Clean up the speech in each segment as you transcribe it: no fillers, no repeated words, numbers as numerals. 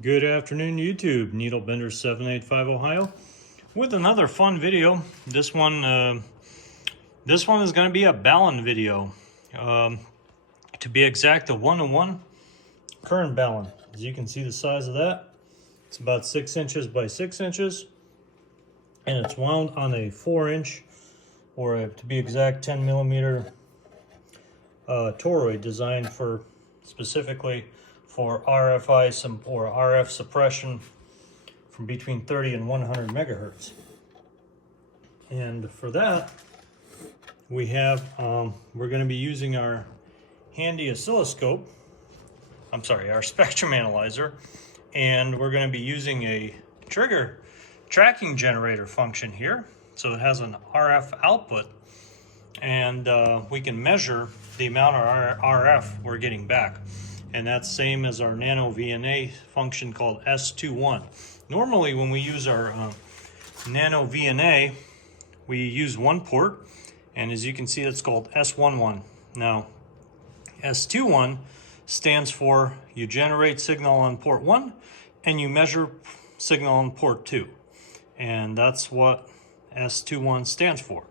Good afternoon, YouTube. Needlebender785 Ohio with another fun video. This one is going to be a Balun video. To be exact, a 1-to-1 current Balun. As you can see, the size of that, it's about 6 inches by 6 inches, and it's wound on a 4-inch, or to be exact, 10 millimeter toroid designed for specifically for RF suppression from between 30 and 100 megahertz. And for that, we have we're going to be using our handy oscilloscope. Our spectrum analyzer, and we're going to be using a trigger tracking generator function here. So it has an RF output, and we can measure the amount of RF we're getting back. And that's same as our nano VNA function called S21. Normally when we use our nano VNA, we use one port, and as you can see, it's called S11. Now, S21 stands for you generate signal on port 1 and you measure signal on port 2. And that's what S21 stands for.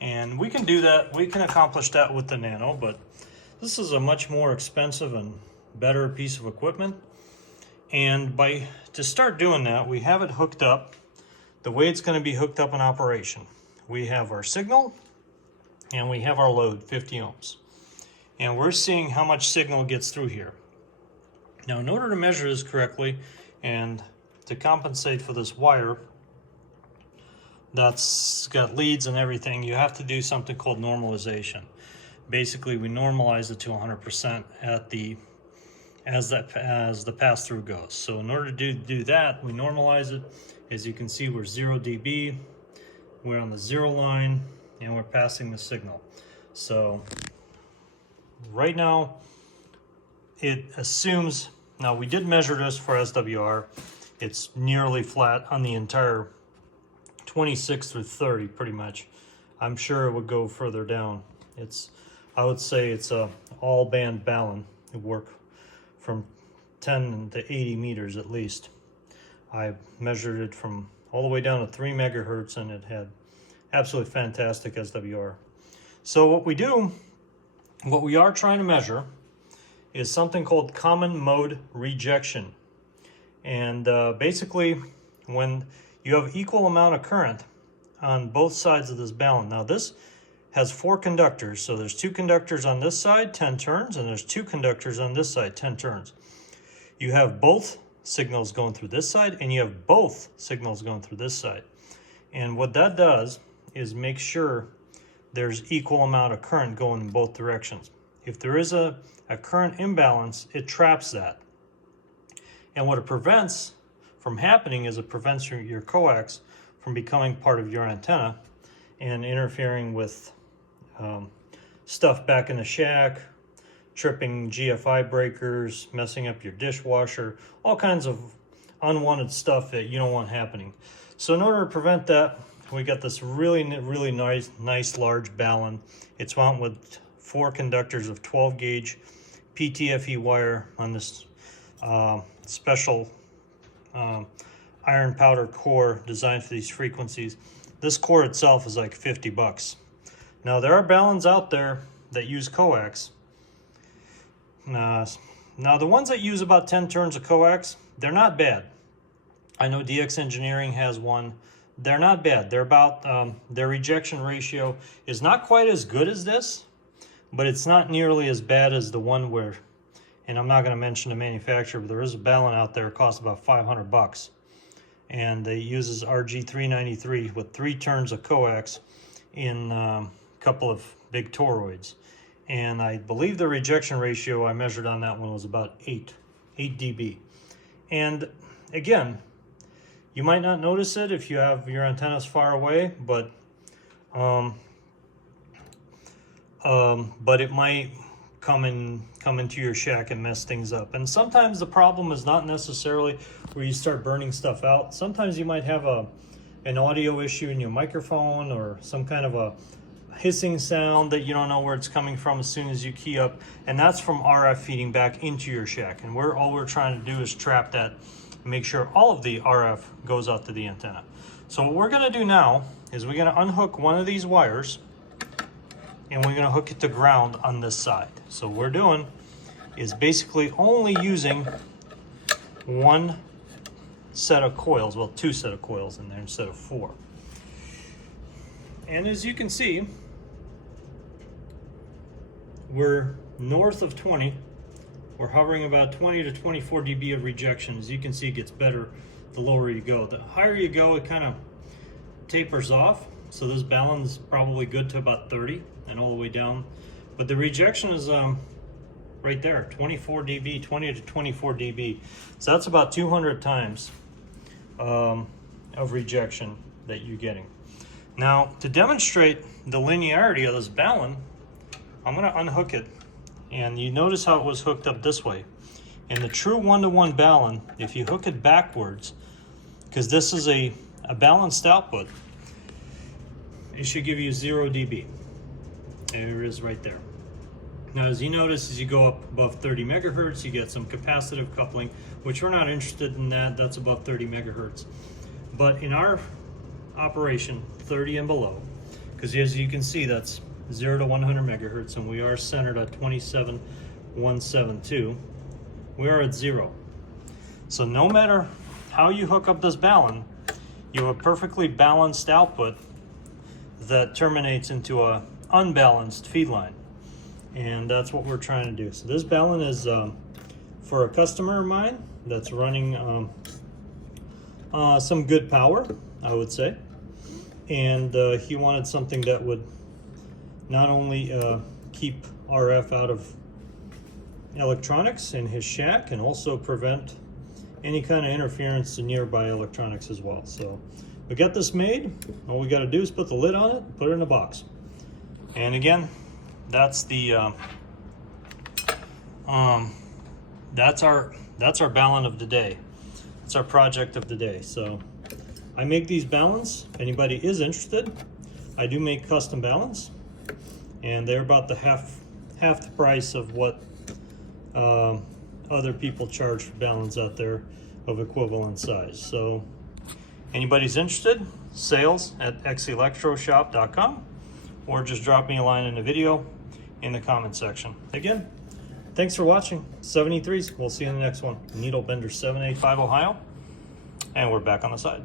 And we can do that, we can accomplish that with the nano, but this is a much more expensive and better piece of equipment. And to start doing that, we have it hooked up the way it's going to be hooked up in operation. We have our signal and we have our load, 50 ohms. And we're seeing how much signal gets through here. Now, in order to measure this correctly and to compensate for this wire that's got leads and everything, you have to do something called normalization. Basically, we normalize it to 100% as the pass-through goes. So in order to do that, we normalize it. As you can see, we're 0 dB. We're on the 0 line, and we're passing the signal. So right now, it assumes, now we did measure this for SWR. It's nearly flat on the entire 26 through 30, pretty much. I'm sure it would go further down. I would say it's a all-band Balun. It work from 10 to 80 meters at least. I measured it from all the way down to 3 megahertz, and it had absolutely fantastic SWR. So what we are trying to measure is something called common mode rejection. And basically, when you have equal amount of current on both sides of this Balun. Now this has 4 conductors, so there's 2 conductors on this side, 10 turns, and there's 2 conductors on this side, 10 turns. You have both signals going through this side, and you have both signals going through this side. And what that does is make sure there's equal amount of current going in both directions. If there is a current imbalance, it traps that. And what it prevents from happening is it prevents your coax from becoming part of your antenna and interfering with stuff back in the shack, tripping GFI breakers, messing up your dishwasher, all kinds of unwanted stuff that you don't want happening. So in order to prevent that, we got this really nice large Balun. It's wound with 4 conductors of 12 gauge PTFE wire on this special iron powder core designed for these frequencies. This core itself is like $50. Now, there are Baluns out there that use coax. Now, the ones that use about 10 turns of coax, they're not bad. I know DX Engineering has one. They're not bad. They're about, their rejection ratio is not quite as good as this, but it's not nearly as bad as the one where, and I'm not going to mention the manufacturer, but there is a Balun out there, it costs about $500. And it uses RG393 with 3 turns of coax in a couple of big toroids. And I believe the rejection ratio I measured on that one was about 8 dB. And again, you might not notice it if you have your antennas far away, but it might come into your shack and mess things up. And sometimes the problem is not necessarily where you start burning stuff out. Sometimes you might have an audio issue in your microphone, or some kind of a hissing sound that you don't know where it's coming from as soon as you key up, and that's from RF feeding back into your shack. And all we're trying to do is trap that, make sure all of the RF goes out to the antenna. So what we're going to do now is we're going to unhook one of these wires, and we're going to hook it to ground on this side. So what we're doing is basically only using one set of coils, well, two set of coils in there instead of four. And as you can see, we're north of 20. We're hovering about 20 to 24 dB of rejection. As you can see, it gets better the lower you go. The higher you go, it kind of tapers off. So this Balun is probably good to about 30 and all the way down. But the rejection is right there, 24 dB, 20 to 24 dB. So that's about 200 times of rejection that you're getting. Now, to demonstrate the linearity of this Balun, I'm going to unhook it, and you notice how it was hooked up this way. In the true one-to-one Balun, if you hook it backwards, because this is a balanced output, it should give you 0 dB. There it is right there. Now, as you notice, as you go up above 30 megahertz, you get some capacitive coupling, which we're not interested in that. That's above 30 megahertz. But in our operation, 30 and below, because as you can see, that's 0 to 100 megahertz, and we are centered at 27172. We are at 0. So no matter how you hook up this Balun, you have a perfectly balanced output that terminates into a unbalanced feed line. And that's what we're trying to do. So this Balun is for a customer of mine that's running some good power, I would say. And he wanted something that would not only keep RF out of electronics in his shack, and also prevent any kind of interference to nearby electronics as well. So we got this made. All we got to do is put the lid on it, put it in a box. And again, that's the that's our Balun of the day. It's our project of the day. So I make these Baluns. If anybody is interested, I do make custom Baluns, and they're about the half the price of what other people charge for Baluns out there of equivalent size. So anybody's interested, sales@xelectroshop.com, or just drop me a line in the video in the comment section. Again, thanks for watching. 73s. We'll see you in the next one. Needle Bender 785 Ohio, and we're back on the side.